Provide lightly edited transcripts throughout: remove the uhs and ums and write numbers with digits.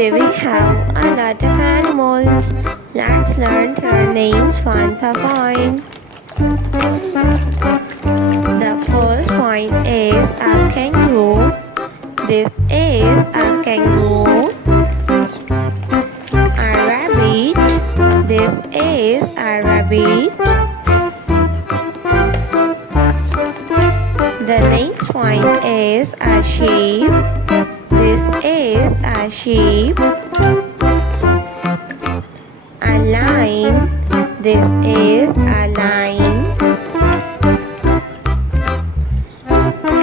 Today we have a lot of animals. Let's learn their names one per point. The first point is a kangaroo. This is a kangaroo. A rabbit. This is a rabbit. The next point is a sheep. This is a sheep. A lion. This is a lion.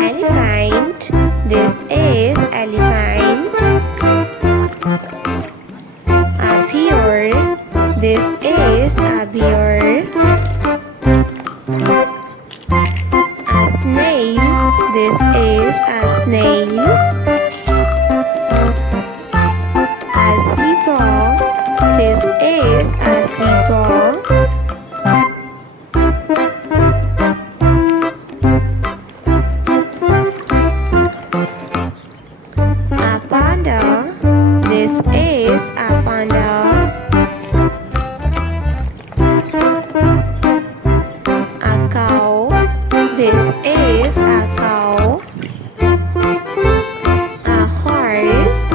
Elephant. This is elephant. A bear. This is a bear. A snail. This is a snail. A zebra. This is a zebra. A panda. This is a panda. A cow. This is a cow. A horse.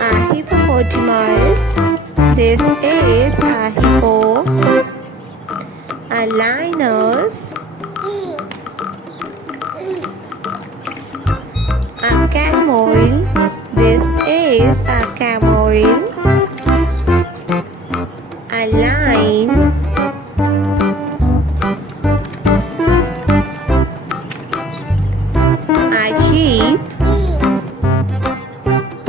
A hippopotamus. This is a hippo. A lioness. A camel. This is a camel.